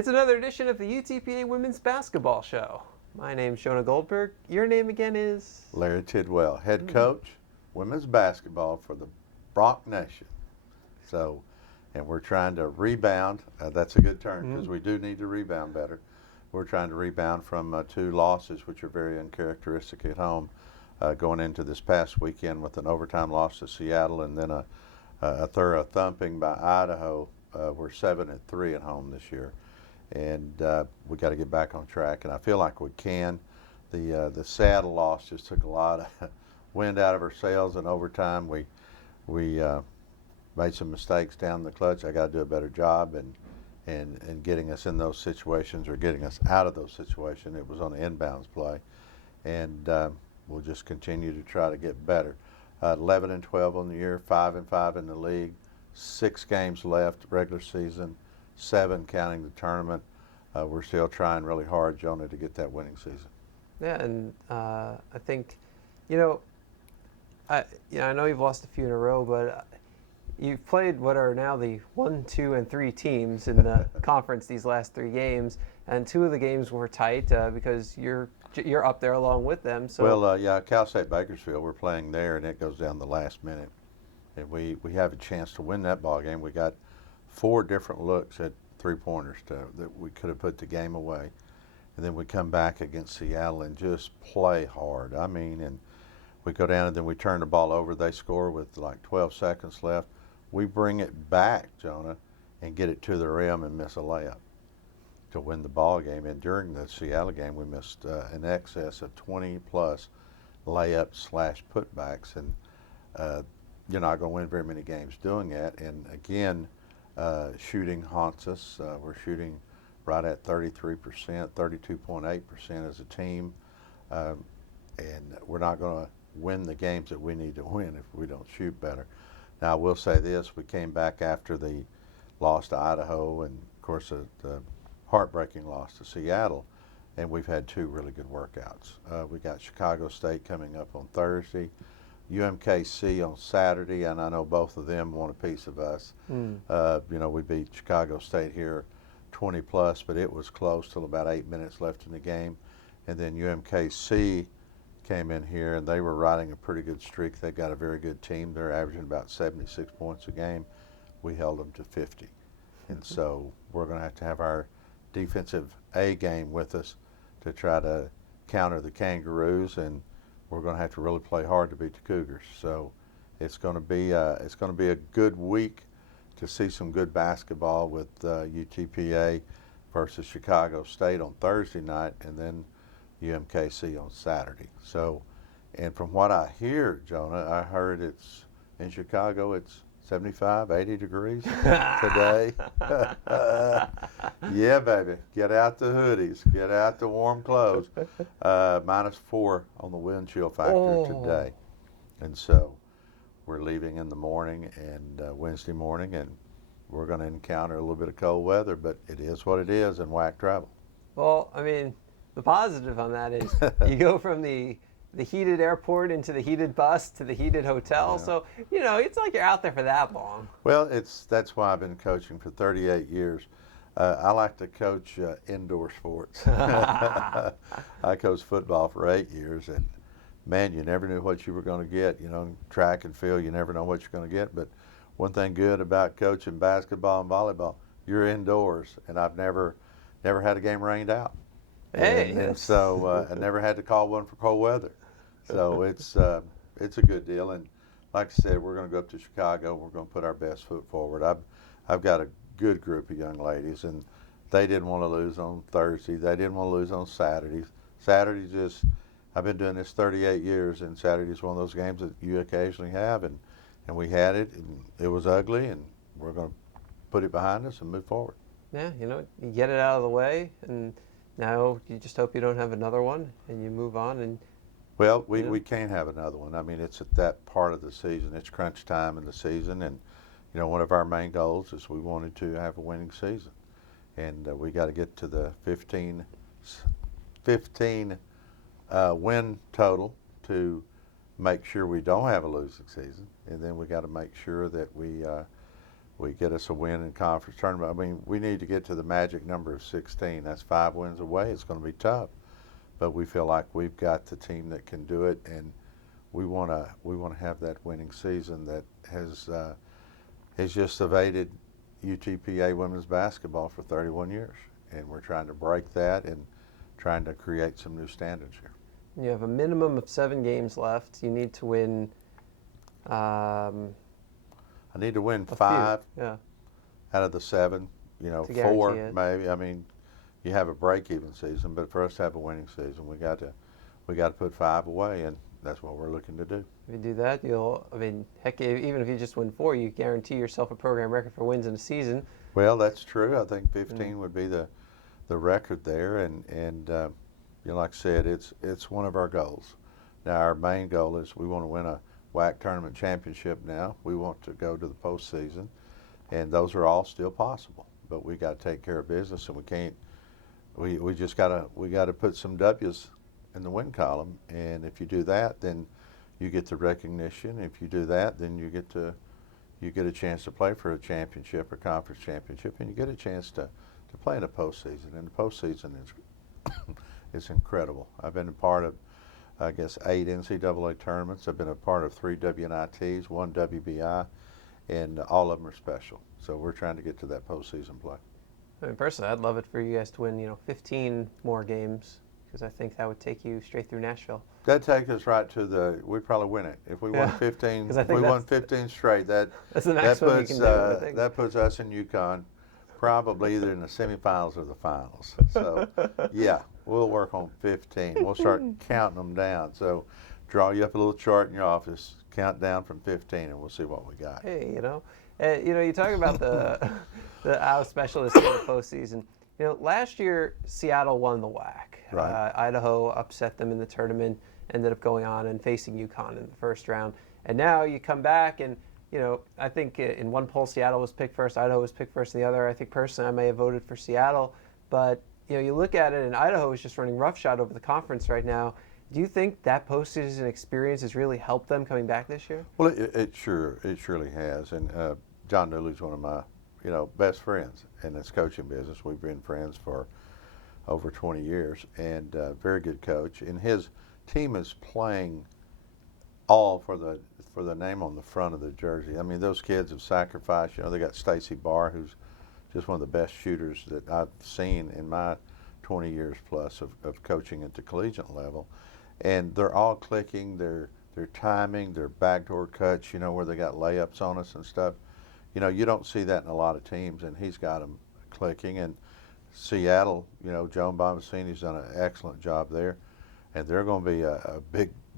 It's another edition of the UTPA Women's Basketball Show. My name's Jonah Goldberg. Your name again is? Larry Tidwell, head coach, women's basketball for the Brock Nation. So, and we're trying to rebound. That's a good term because we do need to rebound better. We're trying to rebound from 2 losses, which are very uncharacteristic at home, going into this past weekend with an overtime loss to Seattle and then a thorough thumping by Idaho. We're 7-3 at home this year, and we got to get back on track. And I feel like we can. The Seattle loss just took a lot of wind out of our sails in overtime. We made some mistakes down the clutch. I got to do a better job and getting us in those situations or getting us out of those situations. It was on the inbounds play, and we'll just continue to try to get better. 11-12 on the year, 5-5 in the league, 6 games left regular season, 7 counting the tournament. We're still trying really hard, Jonah, to get that winning season. Yeah, and I think, I know you've lost a few in a row, but you've played what are now the 1, 2, and 3 teams in the conference these last 3 games, and 2 of the games were tight because you're up there along with them. So Well, Cal State Bakersfield, we're playing there, and it goes down the last minute, and we have a chance to win that ball game. We got 4 different looks at 3-pointers that we could have put the game away. And then we come back against Seattle and just play hard. I mean, and we go down and then we turn the ball over. They score with like 12 seconds left. We bring it back, Jonah, and get it to the rim and miss a layup to win the ball game. And during the Seattle game, we missed in excess of 20-plus layups/putbacks. And you're not going to win very many games doing that. And again, shooting haunts us. We're shooting right at 33%, 32.8% as a team, and we're not going to win the games that we need to win if we don't shoot better. Now, I will say this: we came back after the loss to Idaho, and of course the heartbreaking loss to Seattle, and we've had 2 really good workouts. We got Chicago State coming up on Thursday, UMKC on Saturday, and I know both of them want a piece of us. We beat Chicago State here 20-plus, but it was close till about 8 minutes left in the game. And then UMKC came in here, and they were riding a pretty good streak. They've got a very good team. They're averaging about 76 points a game. We held them to 50. And so we're going to have our defensive A game with us to try to counter the Kangaroos, and we're going to have to really play hard to beat the Cougars. So it's going to be a good week to see some good basketball with UTPA versus Chicago State on Thursday night, and then UMKC on Saturday. So, and from what I hear, Jonah, I heard it's in Chicago it's 75, 80 degrees today. Yeah, baby. Get out the hoodies. Get out the warm clothes. -4 on the wind chill factor today. And so we're leaving in the morning and Wednesday morning, and we're going to encounter a little bit of cold weather, but it is what it is in WAC travel. Well, I mean, the positive on that is you go from the heated airport into the heated bus to the heated hotel. Yeah. So, it's like you're out there for that long. Well, that's why I've been coaching for 38 years. I like to coach indoor sports. I coached football for 8 years, and man, you never knew what you were going to get. Track and field, you never know what you're going to get. But one thing good about coaching basketball and volleyball, you're indoors, and I've never had a game rained out. Hey, and so I never had to call one for cold weather. So it's a good deal. And like I said, we're going to go up to Chicago. We're going to put our best foot forward. I've got a good group of young ladies, and they didn't want to lose on Thursday. They didn't want to lose on Saturday. I've been doing this 38 years, and Saturday is one of those games that you occasionally have, and we had it, and it was ugly, and we're going to put it behind us and move forward. Yeah, you get it out of the way, and now you just hope you don't have another one, and you move on. And well, we can't have another one. I mean, it's at that part of the season. It's crunch time in the season, and one of our main goals is we wanted to have a winning season, and we got to get to the 15 win total to make sure we don't have a losing season, and then we got to make sure that we we get us a win in conference tournament. I mean, we need to get to the magic number of 16. That's 5 wins away. It's going to be tough, but we feel like we've got the team that can do it, and we want to have that winning season that has just evaded UTPA women's basketball for 31 years, and we're trying to break that and trying to create some new standards here. You have a minimum of 7 games left. You need to win. I need to win 5 out of the 7. You know, 4 maybe. I mean, you have a break-even season, but for us to have a winning season, we got to put 5 away, and that's what we're looking to do. If you do that, heck, even if you just win 4, you guarantee yourself a program record for wins in a season. Well, that's true. I think 15 would be the record there, and like I said, it's one of our goals. Now, our main goal is we want to win a WAC tournament championship now. We want to go to the postseason, and those are all still possible. But we got to take care of business, and we can't. We just gotta put some W's in the win column, and if you do that, then you get the recognition. If you do that, then you get a chance to play for a championship or conference championship, and you get a chance to play in the postseason. And the postseason is incredible. I've been a part of, I guess, 8 NCAA tournaments. I've been a part of 3 WNITs, 1 WBI, and all of them are special. So we're trying to get to that postseason play. I mean, personally, I'd love it for you guys to win, 15 more games, because I think that would take you straight through Nashville. That'd take us right to we'd probably win it. If we won 15, if we won 15 straight, that's the maximum you can do, I think. That puts us in UConn probably either in the semifinals or the finals. So, yeah, we'll work on 15. We'll start counting them down. So, draw you up a little chart in your office, count down from 15, and we'll see what we got. Hey, you talk about the out specialists in the postseason. Last year Seattle won the WAC. Right. Idaho upset them in the tournament, ended up going on and facing UConn in the first round. And now you come back and, I think in one poll Seattle was picked first, Idaho was picked first in the other. I think personally I may have voted for Seattle, but you look at it and Idaho is just running roughshod over the conference right now. Do you think that postseason experience has really helped them coming back this year? Well, it surely has. And John Dooley's one of my best friends in this coaching business. We've been friends for over 20 years, and very good coach. And his team is playing all for the name on the front of the jersey. I mean, those kids have sacrificed. They got Stacy Barr, who's just one of the best shooters that I've seen in my 20 years plus of coaching at the collegiate level. And they're all clicking. Their timing, their backdoor cuts, where they got layups on us and stuff. You don't see that in a lot of teams, and he's got them clicking. And Seattle, Joan Bombacini's done an excellent job there, and they're going to be a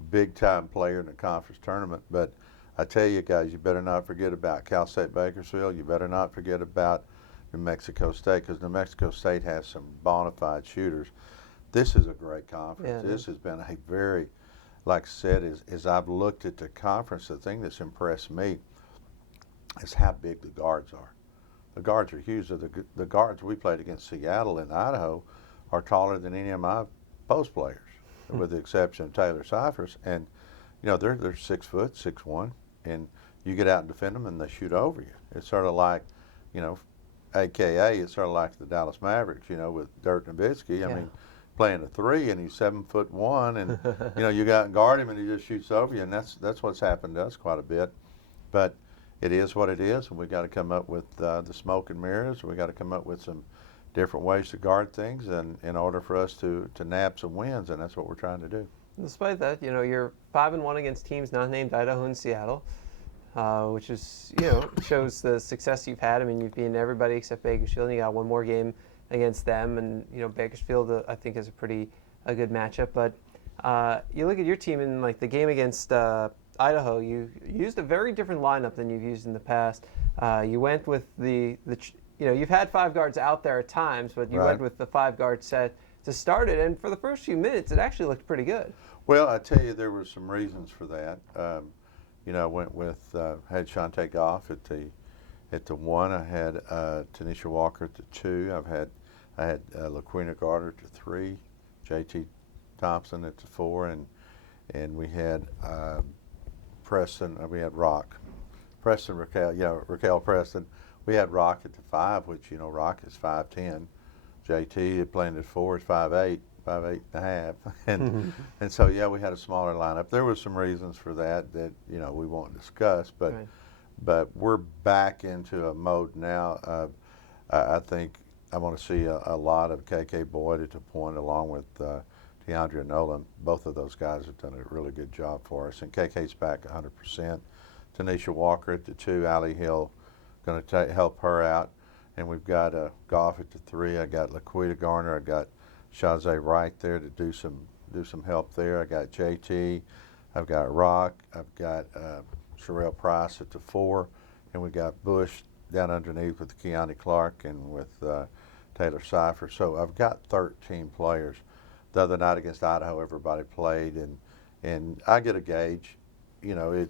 big time player in the conference tournament. But I tell you guys, you better not forget about Cal State Bakersfield. You better not forget about New Mexico State, because New Mexico State has some bona fide shooters. This is a great conference. This has been a very, like I said, as I've looked at the conference, the thing that's impressed me is how big the guards are. The guards are huge. The guards we played against Seattle and Idaho are taller than any of my post players, with the exception of Taylor Cyphers. And they're 6 foot, 6'1", and you get out and defend them, and they shoot over you. It's sort of like, AKA, it's sort of like the Dallas Mavericks, with Dirk Nowitzki. I mean, playing a 3, and he's 7'1", and you got to guard him, and he just shoots over you, and that's what's happened to us quite a bit. But it is what it is, and we got to come up with the smoke and mirrors. We got to come up with some different ways to guard things, and in order for us to nab some wins, and that's what we're trying to do. Despite that, you're 5-1 against teams not named Idaho and Seattle, which is shows the success you've had. I mean, you've beaten everybody except Bakersfield, and you got one more game against them, and Bakersfield I think is a good matchup. But you look at your team in the game against Idaho, you used a very different lineup than you've used in the past. You went with you've had 5 guards out there at times, but you went with the 5-guard set to start it, and for the first few minutes, it actually looked pretty good. Well, I tell you, there were some reasons for that. I went with had Shante Goff at the 1. I had Tanisha Walker at the 2. I had LaQuina Garter at the 3, J.T. Thompson at the 4, and we had Preston. We had Raquel Preston we had Rock at the 5, which, you know, Rock is 5'10". JT playing at 4 is 5'8", 5'8.5", and so yeah, we had a smaller lineup. There were some reasons for that you know we won't discuss, but Right. but we're back into a mode now. I think I want to see a lot of KK Boyd at the point, along with DeAndre Nolan. Both of those guys have done a really good job for us, and KK's back 100%. Tanisha Walker at the 2, Allie Hill going to help her out, and we've got Goff at the 3. I got Laquita Garner. I got Shazay Wright there to do some help there. I got JT. I've got Rock. I've got Sherelle Price at the 4, and we got Bush down underneath with Keontae Clark and with Taylor Cipher. So I've got 13 players. The other night against Idaho, everybody played, and I get a gauge. You know,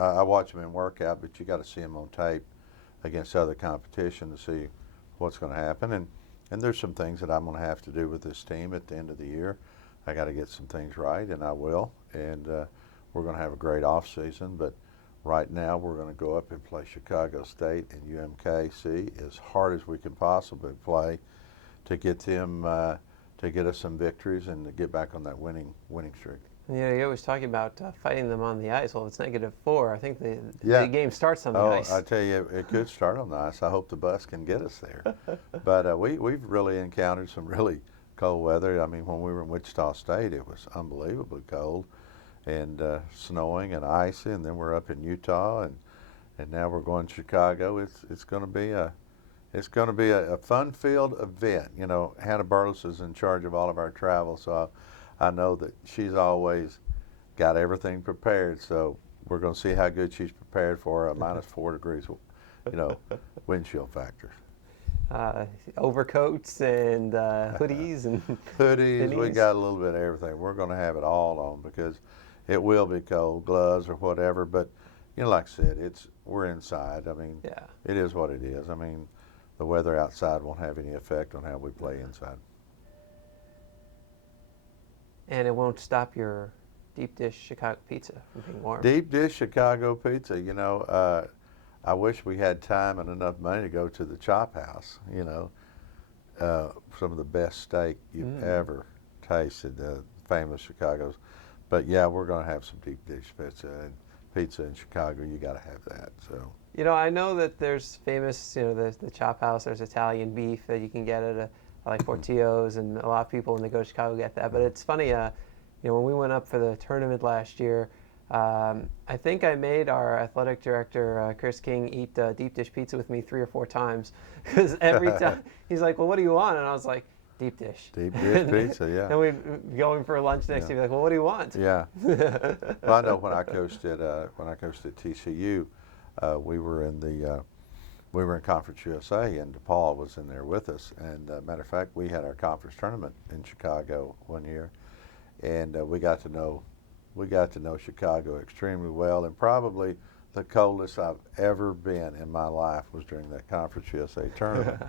I watch them in workout, but you got to see them on tape against other competition to see what's going to happen. And there's some things that I'm going to have to do with this team at the end of the year. I got to get some things right, and I will. And we're going to have a great off season. But right now, we're going to go up and play Chicago State and UMKC as hard as we can possibly play to get them to get us some victories and to get back on that winning streak. Yeah, you're always talking about fighting them on the ice. Well, it's -4. I think the game starts on the ice. I tell you, it could start on the ice. I hope the bus can get us there. But we've really encountered some really cold weather. I mean, when we were in Wichita State, it was unbelievably cold and snowing and icy. And then we're up in Utah, and now we're going to Chicago. It's going to be a fun-filled event. You know, Hannah Burles is in charge of all of our travel, so I know that she's always got everything prepared. So we're going to see how good she's prepared for a -4 degrees, you know, windshield factor. Overcoats and hoodies and hoodies. minis. We got a little bit of everything. We're going to have it all on because it will be cold, gloves or whatever. But you know, like I said, we're inside. I mean, Yeah. It is what it is. I mean, the weather outside won't have any effect on how we play inside. And it won't stop your deep dish Chicago pizza from being warm. Deep dish Chicago pizza. You know, I wish we had time and enough money to go to the Chop House. You know, some of the best steak you've ever tasted, the famous Chicago's. But yeah, we're going to have some deep dish pizza in Chicago. You got to have that. So. You know, I know that there's famous, you know, the Chop House. There's Italian beef that you can get at like Portillo's, and a lot of people when they go to Chicago get that. But it's funny, you know, when we went up for the tournament last year, I think I made our athletic director, Chris King, eat deep dish pizza with me 3 or 4 times. Because every time, he's like, well, what do you want? And I was like, deep dish. Deep dish pizza, yeah. And we'd be going for lunch next day, be like, well, what do you want? Yeah. Well, I know when I coached at TCU, we were in Conference USA, and DePaul was in there with us. And matter of fact, we had our conference tournament in Chicago one year, and we got to know Chicago extremely well. And probably the coldest I've ever been in my life was during that Conference USA tournament.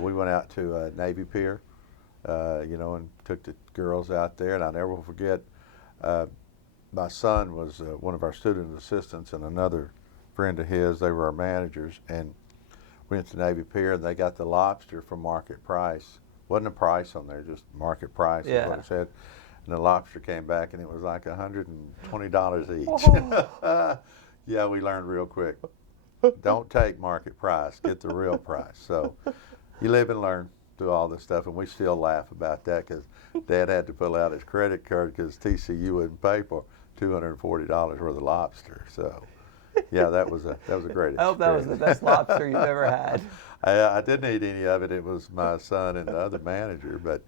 We went out to Navy Pier, you know, and took the girls out there. And I'll never forget, my son was one of our student assistants, and another friend of his. They were our managers, and we went to Navy Pier, and they got the lobster for market price. Wasn't a price on there, just market price is what it said. And the lobster came back, and it was like $120 each. Oh. Yeah, we learned real quick. Don't take market price, get the real price. So you live and learn through all this stuff, and we still laugh about that because Dad had to pull out his credit card because TCU wouldn't pay for $240 worth of lobster. So. Yeah, that was a great experience. I hope that was the best lobster you've ever had. I didn't eat any of it. It was my son and the other manager, but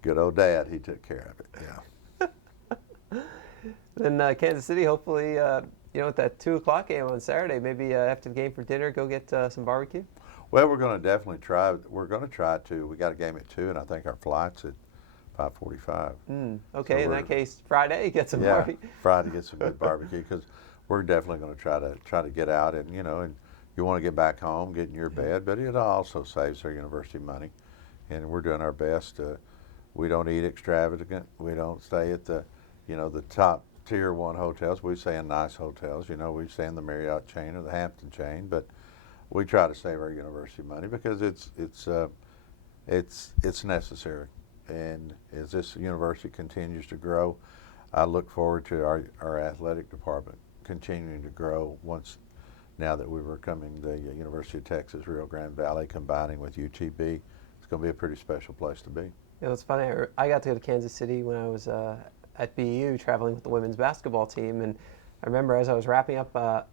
good old Dad, he took care of it. Yeah. Then Kansas City, hopefully, you know, at that 2 o'clock game on Saturday, maybe after the game for dinner, go get some barbecue. Well, we're going to definitely try. We're going to try to. We got a game at 2, and I think our flight's at 5:45. Okay, So in that case, Friday, get some barbecue. Friday, get some good barbecue because we're definitely going to try to get out, and you know, and you want to get back home, get in your bed, but it also saves our university money, and we're doing our best. We don't eat extravagant. We don't stay at the top tier 1 hotels. We stay in nice hotels. You know, we stay in the Marriott chain or the Hampton chain, but we try to save our university money because it's necessary. And as this university continues to grow, I look forward to our athletic department continuing to grow now that we're becoming the University of Texas Rio Grande Valley, combining with UTB. It's going to be a pretty special place to be. You know, it's funny. I got to go to Kansas City when I was at BU traveling with the women's basketball team, and I remember as I was wrapping up,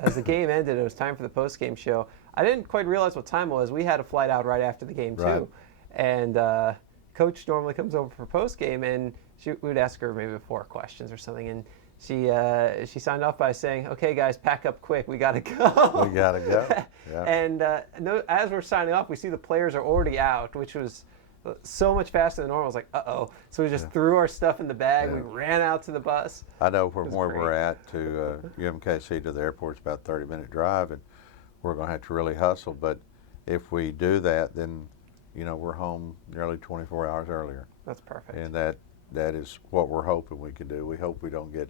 as the game ended, it was time for the post-game show. I didn't quite realize what time it was. We had a flight out right after the game too, Right. and Coach normally comes over for post-game, and we would ask her maybe 4 questions or something, and she signed off by saying, "Okay, guys, pack up quick. We got to go." We got to go. Yeah. And as we're signing off, we see the players are already out, which was so much faster than normal. I was like, uh-oh. So we just threw our stuff in the bag. Yeah. We ran out to the bus. I know from where great. we're at to UMKC to the airport, it's about a 30-minute drive, and we're going to have to really hustle. But if we do that, then, we're home nearly 24 hours earlier. That's perfect. And that is what we're hoping we can do. We hope we don't get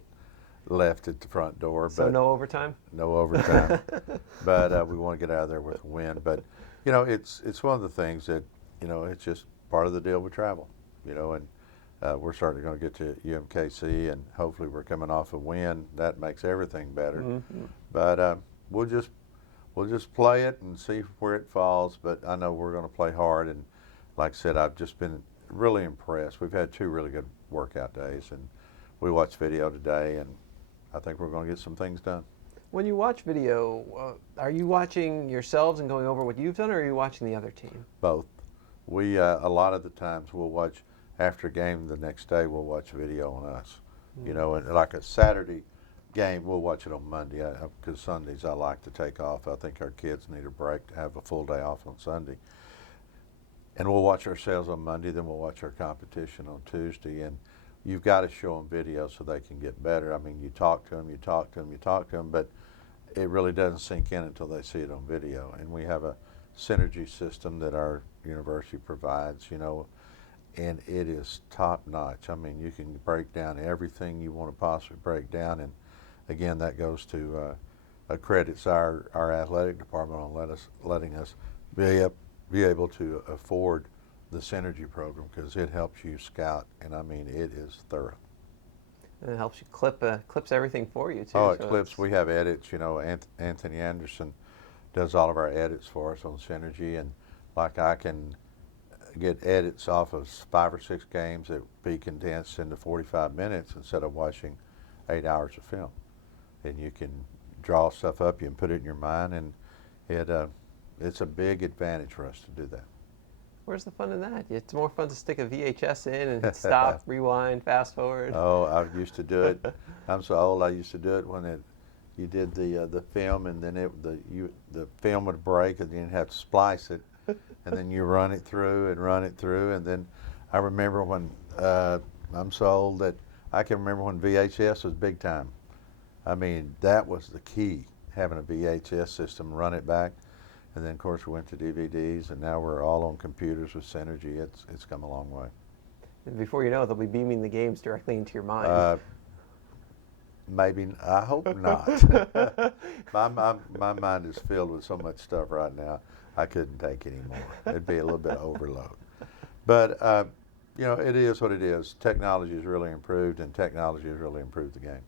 left at the front door. So but no overtime? No overtime. But we want to get out of there with a win. But, it's one of the things that, it's just part of the deal with travel, and we're certainly going to get to UMKC, and hopefully we're coming off a win. That makes everything better. Mm-hmm. But we'll just play it and see where it falls. But I know we're going to play hard, and like I said, I've just been really impressed. We've had 2 really good workout days, and we watched video today, and I think we're going to get some things done. When you watch video, are you watching yourselves and going over what you've done, or are you watching the other team? Both. We a lot of the times we'll watch after a game the next day. We'll watch video on us, and like a Saturday game, we'll watch it on Monday because Sundays I like to take off. I think our kids need a break to have a full day off on Sunday, and we'll watch ourselves on Monday. Then we'll watch our competition on Tuesday, and you've got to show them video so they can get better. I mean, you talk to them, but it really doesn't sink in until they see it on video. And we have a synergy system that our university provides, and it is top notch. I mean, you can break down everything you want to possibly break down, and again, that goes to credits our athletic department on letting us be able to afford the synergy program, because it helps you scout, and I mean, it is thorough. And it helps you clips everything for you too. Oh, it so clips. We have edits. Anthony Anderson does all of our edits for us on synergy, and like I can get edits off of 5 or 6 games that be condensed into 45 minutes instead of watching 8 hours of film. And you can draw stuff up, you can put it in your mind, and it's a big advantage for us to do that. Where's the fun in that? It's more fun to stick a VHS in and stop, rewind, fast forward. Oh, I used to do it. I'm so old. I used to do it when you did the film, and then the film would break, and then you'd have to splice it, and then you run it through, and then I remember when I'm so old that I can remember when VHS was big time. I mean, that was the key, having a VHS system, run it back. And then, of course, we went to DVDs, and now we're all on computers with Synergy. It's come a long way. And before you know it, they'll be beaming the games directly into your mind. Maybe, I hope not. my mind is filled with so much stuff right now, I couldn't take anymore. It'd be a little bit of overload. But, it is what it is. Technology has really improved, and technology has really improved the game.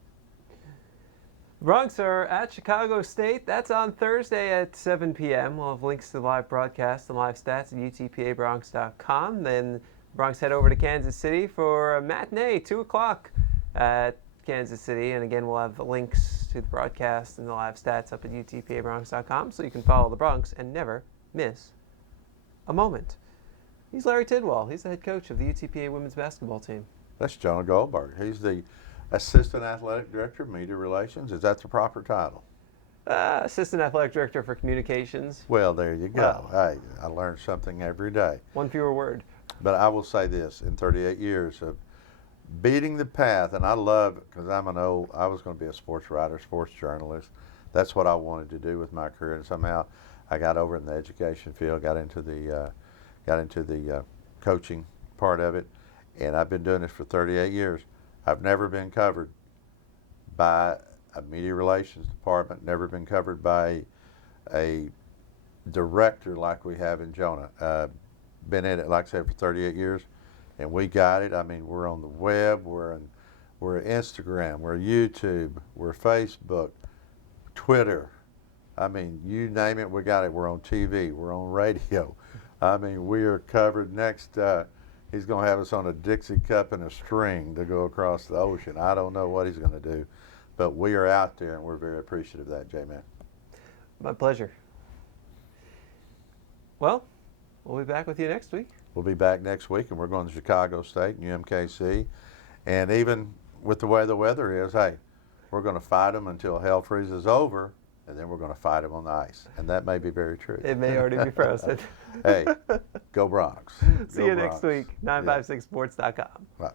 Bronx are at Chicago State. That's on Thursday at 7 p.m. We'll have links to the live broadcast and live stats at UTPABronx.com. Then Bronx head over to Kansas City for a matinee, 2 o'clock at Kansas City. And again, we'll have the links to the broadcast and the live stats up at UTPABronx.com so you can follow the Bronx and never miss a moment. He's Larry Tidwell. He's the head coach of the UTPA women's basketball team. That's Jonah Goldberg. He's the Assistant Athletic Director of Media Relations. Is that the proper title? Assistant Athletic Director for Communications. Well, there you go. Hey, I learn something every day. One fewer word. But I will say this, in 38 years of beating the path, and I love it because I was going to be a sports writer, sports journalist. That's what I wanted to do with my career, and somehow I got over in the education field, got into the coaching part of it, and I've been doing this for 38 years. I've never been covered by a media relations department, never been covered by a director like we have in Jonah. Been in it, like I said, for 38 years, and we got it. I mean, we're on the web, we're Instagram, we're YouTube, we're Facebook, Twitter. I mean, you name it, we got it. We're on TV, we're on radio. I mean, we are covered. Next, he's going to have us on a Dixie cup and a string to go across the ocean. I don't know what he's going to do, but we are out there, and we're very appreciative of that, J-Man. My pleasure. Well, we'll be back with you next week. We'll be back next week, and we're going to Chicago State and UMKC. And even with the way the weather is, hey, we're going to fight them until hell freezes over, and then we're going to fight them on the ice. And that may be very true. It may already be frozen. Hey, go Bronx. See you next week, 956sports.com. Right.